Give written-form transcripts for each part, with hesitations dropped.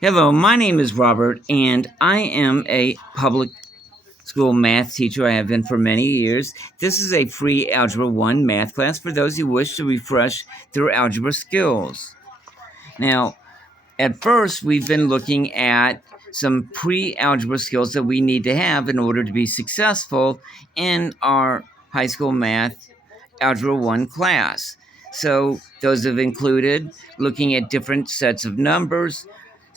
Hello, my name is Robert, and I am a public school math teacher. I have been for many years. This is a free Algebra 1 math class for those who wish to refresh their algebra skills. Now, at first, we've been looking at some pre-algebra skills that we need to have in order to be successful in our high school math Algebra 1 class. So those have included looking at different sets of numbers.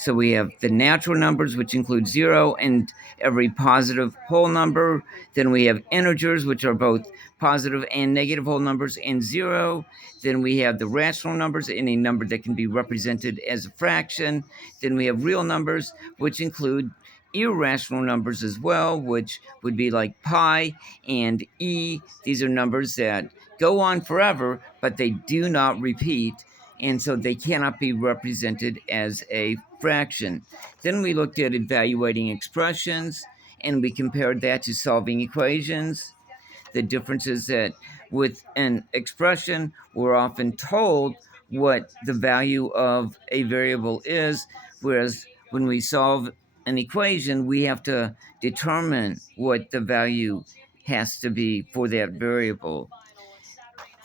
So we have the natural numbers, which include zero and every positive whole number. Then we have integers, which are both positive and negative whole numbers, and zero. Then we have the rational numbers, any number that can be represented as a fraction. Then we have real numbers, which include irrational numbers as well, which would be like pi and e. These are numbers that go on forever, but they do not repeat, and so they cannot be represented as a fraction. Then we looked at evaluating expressions, and we compared that to solving equations. The difference is that with an expression, we're often told what the value of a variable is, whereas when we solve an equation, we have to determine what the value has to be for that variable.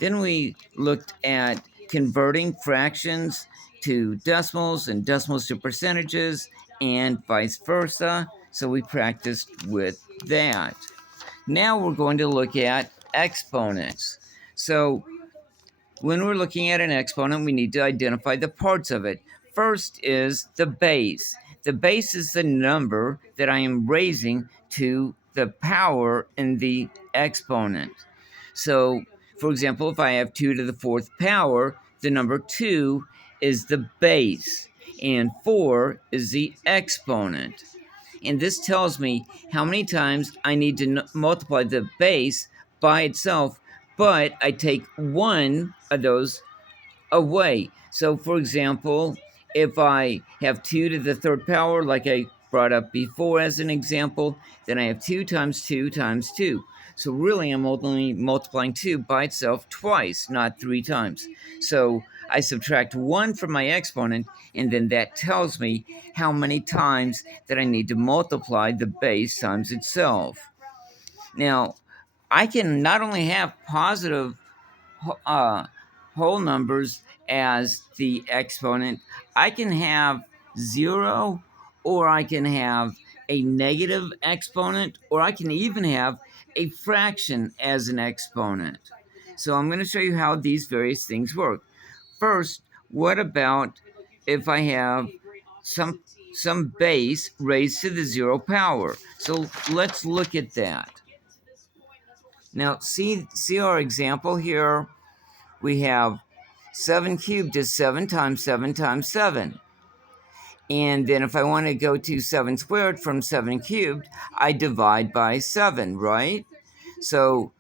Then we looked at converting fractions to decimals and decimals to percentages and vice versa. So we practiced with that. Now we're going to look at exponents. So when we're looking at an exponent, we need to identify the parts of it. First is the base. The base is the number that I am raising to the power in the exponent. So, for example, if I have 2 to the fourth power, the number 2 is the base, and 4 is the exponent. And this tells me how many times I need to multiply the base by itself, but I take one of those away. So, for example, if I have 2 to the third power, like I brought up before as an example, then I have 2 times 2 times 2. So, really, I'm only multiplying 2 by itself twice, not 3 times. So, I subtract 1 from my exponent, and then that tells me how many times that I need to multiply the base times itself. Now, I can not only have positive uh, whole numbers as the exponent, I can have zero, or I can have a negative exponent, or I can even have a fraction as an exponent. So I'm going to show you how these various things work. First, what about if I have some some base raised to the zero power? So let's look at that. Now, see our example here. We have 7 cubed is 7 times 7 times 7. And then if I want to go to 7 squared from 7 cubed, I divide by 7, right? So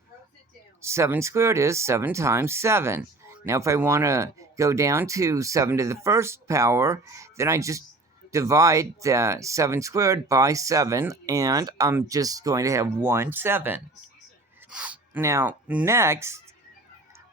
7 squared is 7 times 7. Now if I want to go down to 7 to the first power, then I just divide the 7 squared by 7, and I'm just going to have 1 7. Now next,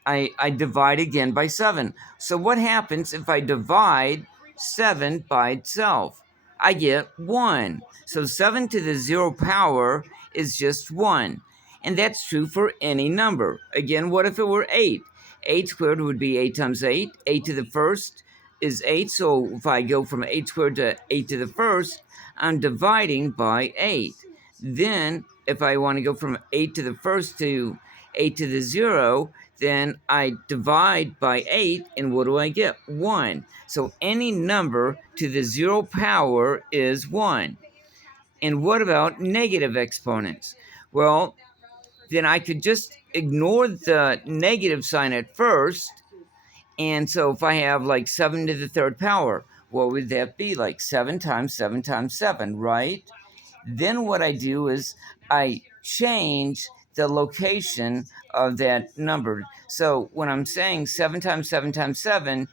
I divide again by 7. So what happens if I divide 7 by itself? I get 1. So 7 to the 0 power is just 1. And that's true for any number. Again, what if it were 8? 8 squared would be 8 times 8. 8 to the first is 8. So if I go from 8 squared to 8 to the first, I'm dividing by 8. Then if I want to go from 8 to the first to 8 to the 0, then I divide by 8, and what do I get? 1. So any number to the 0 power is 1. And what about negative exponents? Well, then I could just ignore the negative sign at first. And so if I have like 7 to the third power, what would that be? Like 7 times 7 times 7, right? Then what I do is I change the location of that number. So when I'm saying 7 times 7 times 7,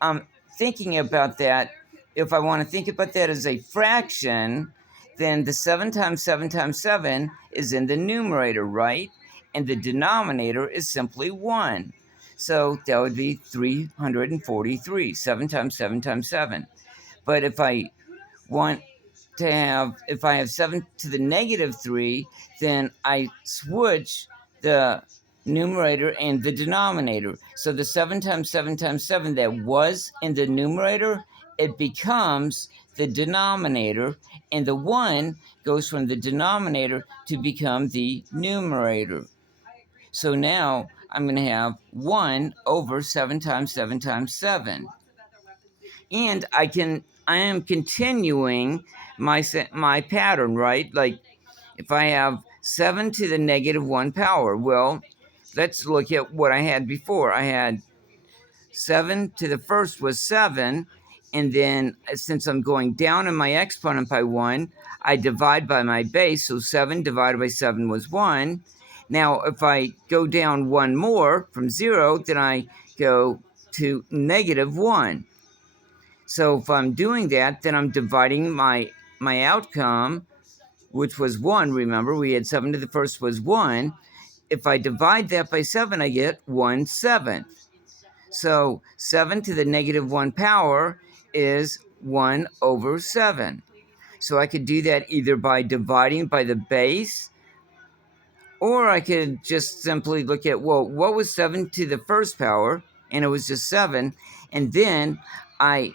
I'm thinking about that. If I want to think about that as a fraction, then the 7 times 7 times 7 is in the numerator, right? And the denominator is simply 1. So that would be 343, 7 times 7 times 7. But if I want to have, if I have 7 to the negative 3, then I switch the numerator and the denominator. So the 7 times 7 times 7 that was in the numerator, it becomes the denominator, and the 1 goes from the denominator to become the numerator. So now I'm going to have 1 over 7 times 7 times 7. And I am continuing my pattern, right? Like if I have 7 to the negative 1 power, well, let's look at what I had before. I had 7 to the first was 7, and then since I'm going down in my exponent by 1, I divide by my base, so 7 divided by 7 was 1. Now, if I go down 1 more from 0, then I go to negative 1. So if I'm doing that, then I'm dividing my outcome, which was 1. Remember, we had 7 to the first was 1. If I divide that by 7, I get 1/7. So 7 to the negative 1 power is 1 over 7. So I could do that either by dividing by the base, or I could just simply look at, well, what was 7 to the first power? And it was just 7. And then I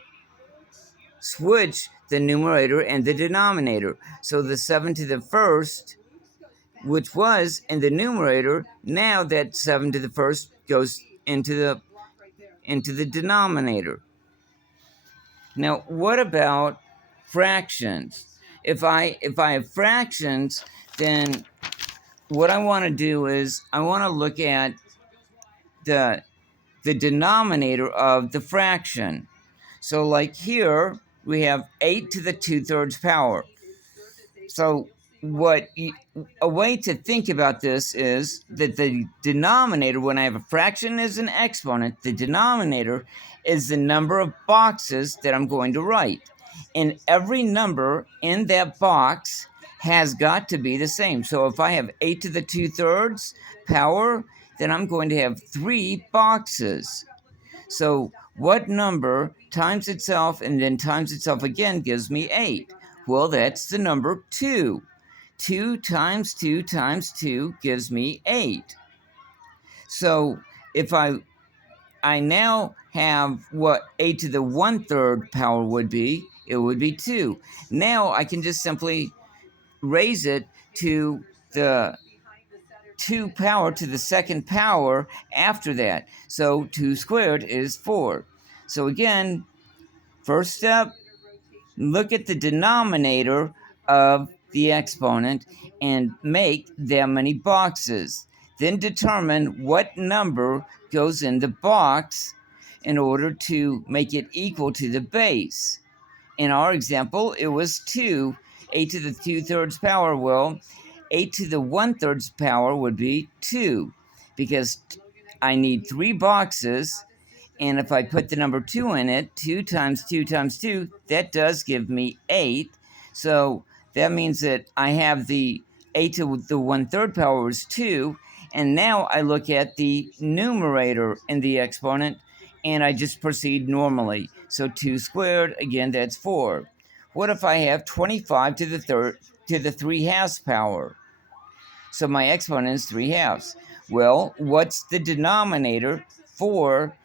switch the numerator and the denominator. So the 7 to the first, which was in the numerator, now that 7 to the first goes into the denominator. Now, what about fractions? If I have fractions, then what I want to do is I want to look at the denominator of the fraction. So like here, we have 8 to the 2/3 power. So a way to think about this is that the denominator, when I have a fraction as an exponent, the denominator is the number of boxes that I'm going to write. And every number in that box has got to be the same. So if I have 8 to the 2/3 power, then I'm going to have 3 boxes. So what number times itself and then times itself again gives me 8? Well, that's the number 2. 2 times 2 times 2 gives me 8. So if I now have what 8 to the 1/3 power would be, it would be 2. Now I can just simply raise it to the 2 power to the second power after that. So 2 squared is 4. So again, first step, look at the denominator of the exponent and make that many boxes. Then determine what number goes in the box in order to make it equal to the base. In our example, it was 2. 8 to the 2/3 power. Well, 8 to the 1/3 power would be 2, because I need 3 boxes. And if I put the number 2 in it, 2 times 2 times 2, that does give me 8. So that means that I have the 8 to the 1/3 power is 2. And now I look at the numerator in the exponent, and I just proceed normally. So 2 squared, again, that's 4. What if I have 25 to the 3/2 power? So my exponent is 3/2. Well, what's the denominator for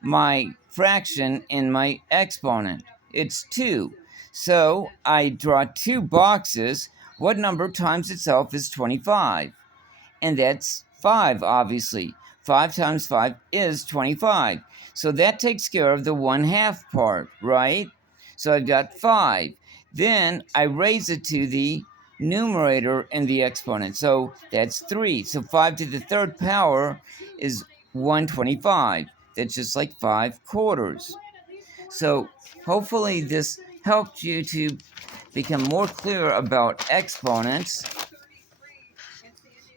my fraction in my exponent? It's 2. So I draw 2 boxes. What number times itself is 25? And that's 5, obviously. 5 times 5 is 25. So that takes care of the 1/2 part, right? So I've got 5. Then I raise it to the numerator in the exponent. So that's 3. So 5 to the 3rd power is 125. That's just like 5/4. So hopefully this helped you to become more clear about exponents.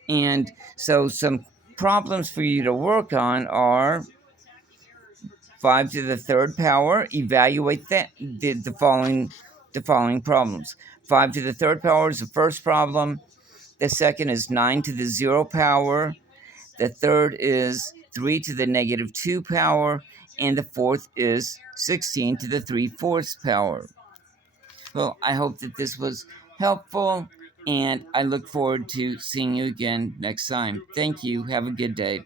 And so some problems for you to work on are 5 to the 3rd power. Evaluate the following problems. 5 to the 3rd power is the first problem. The second is 9 to the 0 power. The third is 3 to the negative 2 power. And the fourth is 16 to the 3/4 power. Well, I hope that this was helpful, and I look forward to seeing you again next time. Thank you. Have a good day.